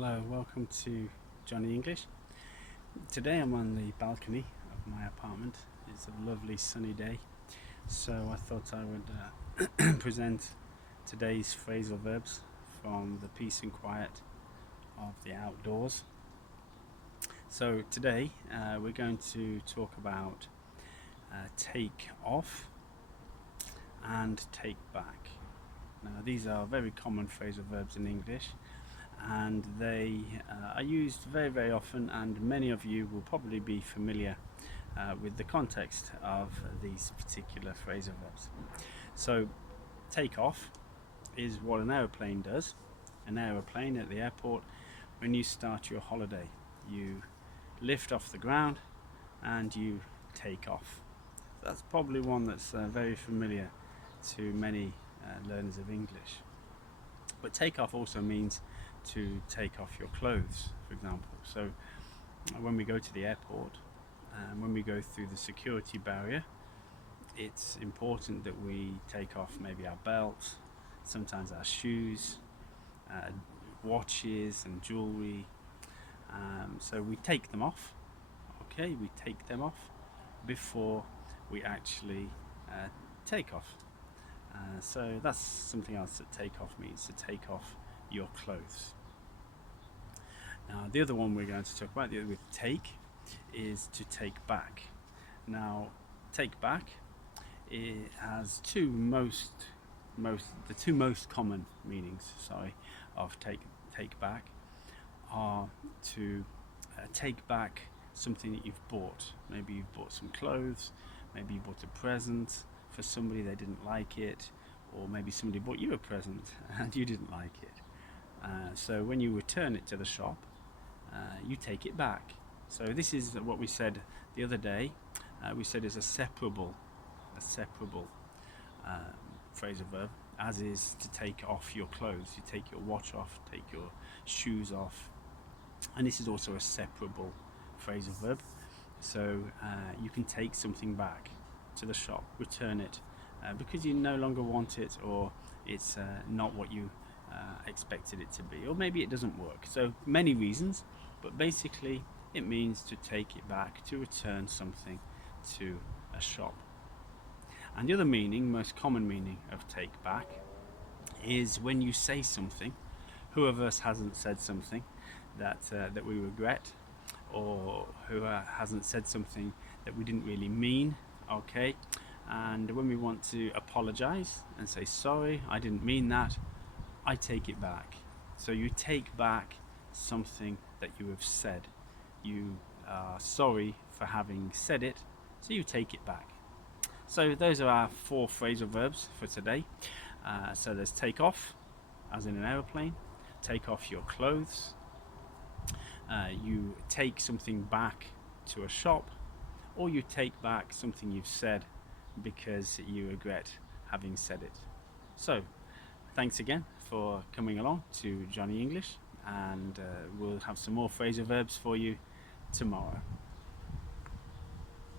Hello, welcome to Johnny English. Today I'm on the balcony of my apartment. It's a lovely sunny day, so I thought I would present today's phrasal verbs from the peace and quiet of the outdoors. So today we're going to talk about take off and take back. Now these are very common phrasal verbs in English, and they are used very often, and many of you will probably be familiar with the context of these particular phrasal verbs. So take off is what an aeroplane does. An aeroplane at the airport, when you start your holiday, you lift off the ground and you take off. That's probably one that's very familiar to many learners of English. But take off also means to take off your clothes, for example. So when we go to the airport and when we go through the security barrier, it's important that we take off maybe our belts, sometimes our shoes, watches and jewelry. So we take them off. Okay, we take them off before we actually take off. So that's something else that take off means, to take off your clothes. Now the other one we're going to talk about with take is to take back. Now take back, it has the two most common meanings, of take back are to take back something that you've bought. Maybe you've bought some clothes, maybe you bought a present for somebody, they didn't like it, or maybe somebody bought you a present and you didn't like it. So when you return it to the shop, you take it back. So this is what we said the other day. We said is a separable phrasal verb, as is to take off your clothes. You take your watch off, take your shoes off, and this is also a separable phrasal verb. So you can take something back to the shop, return it because you no longer want it, or it's not what you expected it to be, or maybe it doesn't work. So many reasons, but basically it means to take it back, to return something to a shop. And the other meaning, most common meaning of take back, is when you say something. Who of us hasn't said something that we regret, or who hasn't said something that we didn't really mean? Okay, and when we want to apologize and say, sorry, I didn't mean that, I take it back. So you take back something that you have said. You are sorry for having said it, so you take it back. So those are our four phrasal verbs for today. So there's take off, as in an aeroplane, take off your clothes, you take something back to a shop, or you take back something you've said because you regret having said it. So thanks again for coming along to Johnny English, and we'll have some more phrasal verbs for you tomorrow.